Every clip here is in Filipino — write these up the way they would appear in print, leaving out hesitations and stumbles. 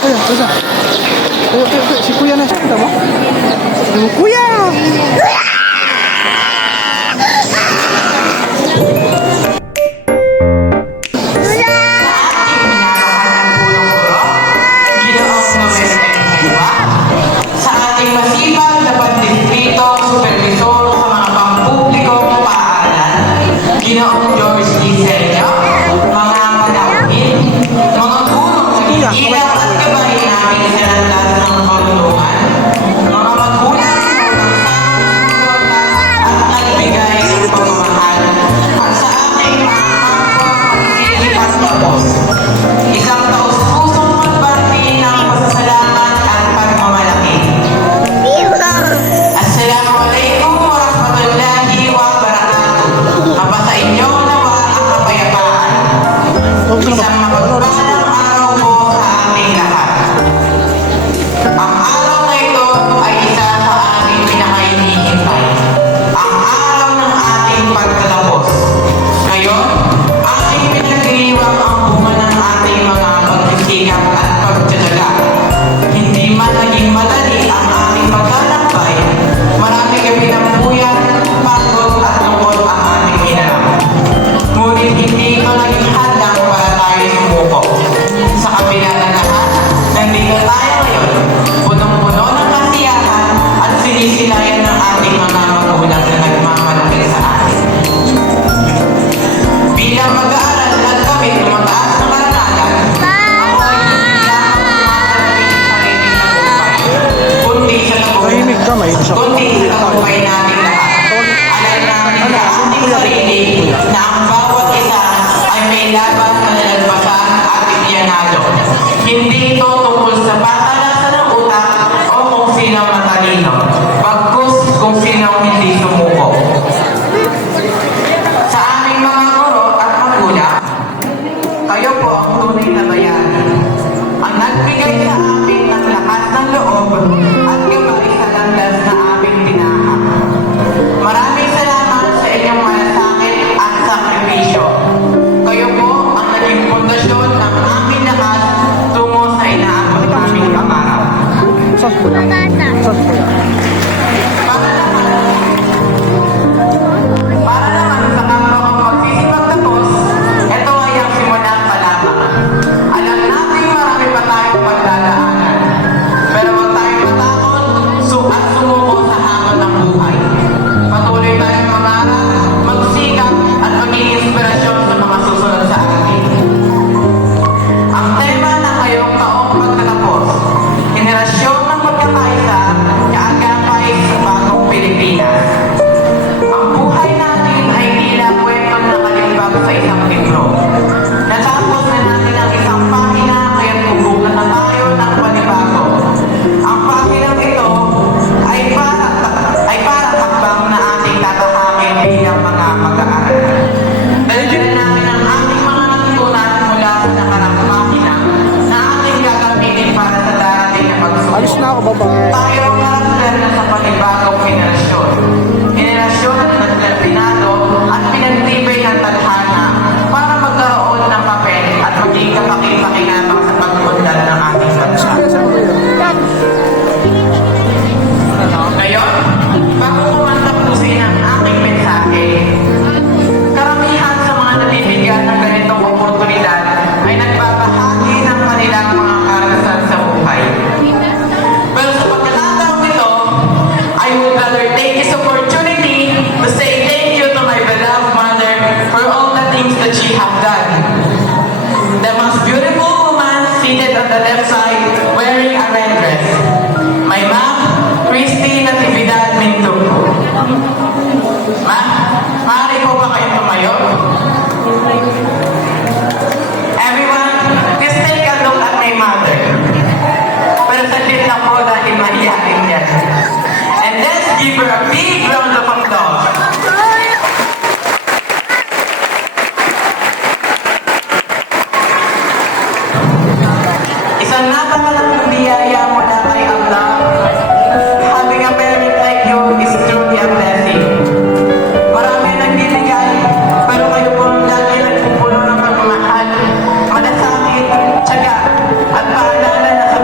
kuya. Kuya. Si kuya na siya. Kita mo? Kuya! Sa ating masipag na pagdistrito, supervisor sa mga pampublikong paaralan, Ginoong George Liselio, mga panauhin, mga guro na iniilaw at gabay namin sa landas ng pagtulungan, mga magulang at nagbigay ng pagmamahal, at sa ating mga kapwa magsikipas tapos, isang taus-pusong pagbati ng pasasalamat at pagmamalaki. Assalamualaikum warahmatullahi wabarakatuh. Mapasa inyo nawa ang kapayapaan. Isang mapagpalang araw po sa aming lahat. Ang araw na ito ay isa sa aming pinakahinihintay. Ang araw ng ating pagtatapos. Ngayon, ating pinagdiriwang ang bunga ng ating mga pagsisikap at pagtsatsaga. Hindi man naging madali ang ating paglalakbay, marami kami napuyan, pagod at lungkot ang ating hinarap. Ngunit hindi ito naging hadlang para tayo sumuko. Sa kabila ng lahat, nandito tayo ngayon, punong-puno ng kasiyahan at sinisilayan ng ating mga magulang na nagmamalaki sa atin. Bilang mag-aaral at kami tumataas ng karangalan, ako ay hindi lamang tumatalabing sa sariling tagumpay, kundi sa Tahimik ka, may isa. tagumpay natin lahat. Alam namin sa ating sarili na ang bawat isa ay may laban na nalagpasan at iyanalo. Hindi ito tungkol sa patalasan ng utak o kung sino matalino, bagkus kung sino hindi sumuko. Sa aming mga guro at magulang, kayo po ang tunay na bayani. Ang nagbigay sa amin ng lakas ng loob at gabay sa landas na aming tinahak. Maraming salamat sa inyong malasakit at sakripisyo. Kayo po ang naging pundasyon ng aming lakas tungo sa inaabot naming pangarap. Saan kuya? Saan kuya? Para naman sa kapwa kong magsisipag tapos, ito ay ang simulan pa lamang. Alam natin marami pa tayong pagdadaanan. Pero huwag tayong matakot at sumuko sa hamon ng buhay. Patuloy tayong mangarap, magsikap at maging inspirasyon sa mga susunod sa atin. Ang tema ng ngayong taong pagtatapos, henerasyon ng pagkakaisa, kaagapay sa bagong Pilipinas. Ang buhay natin ay tila kwentong nakalimbag sa isang libro. Natapos na natin ang isang pahina, kaya tubukan na tayo ng panibago. Ang pahinang ito ay para hakbang na ating tatahakin bilang mga mag-aaral. Dalilan natin ang ating mga natutunan mula sa nakarang pahina na ating gagamitin para sa darating na pagsuko. Alis na ako, baba. Tayo ang karakter na sa panibagong henerasyon. Henerasyon na pinado at pinagtibay ng tadhana para magkaroon ng papel at maging kapakipakinabang sa pagmundal ng ating bansa. Ngayon, bago ko man tapusin ang aking mensahe, karamihan sa mga nabibigyan ng ganitong oportunidad ay nagbabahagi ng kanilang mga karanasan sa buhay. Pero sa pagkakataong ito, I would rather take this opportunity to say thank you to my beloved mother for all the things that she has done. The most beautiful woman seated on the left side wearing a red dress. My mom, Christy Natividad Mintuco. Ma, maaari po ba kayong tumayo? Everyone, please take a look at my mother. Pero saglit lang po dahil mahihain yan. And let's give her a big round of applause. Isang napakalaking biyaya mula kay Allah. Having a parent like you is truly a blessing. Marami nagbibigay, pero kayo po ang lagi nagpupuno ng pagmamahal, malasakit, tiyaga, at paalala na sa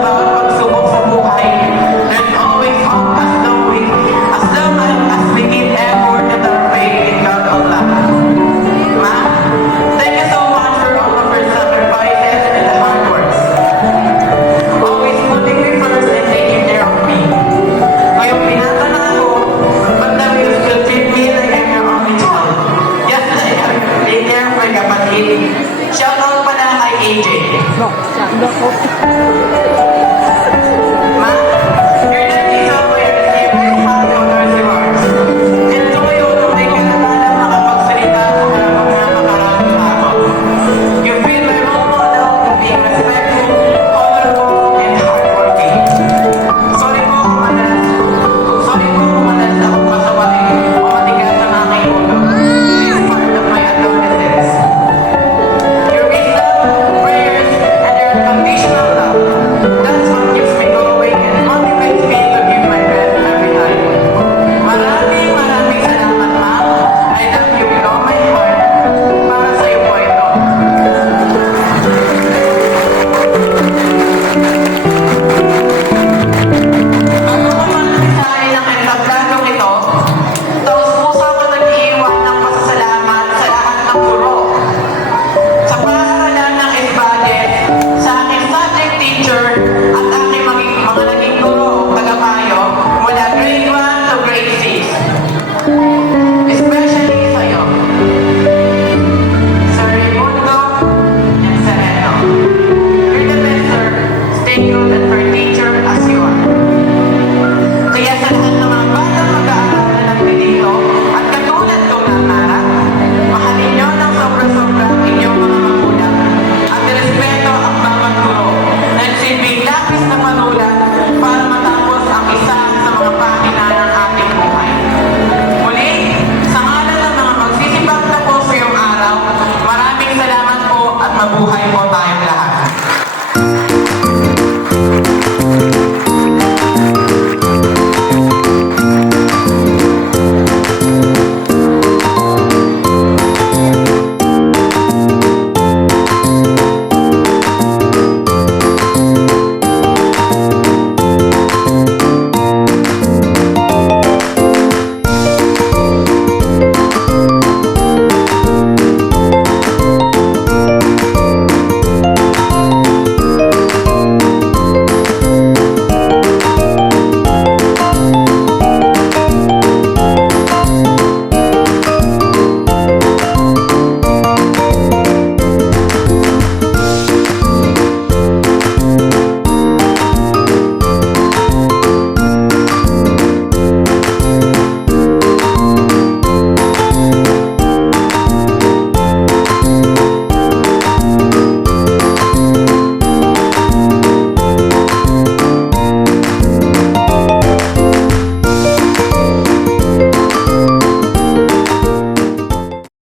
field and for teachers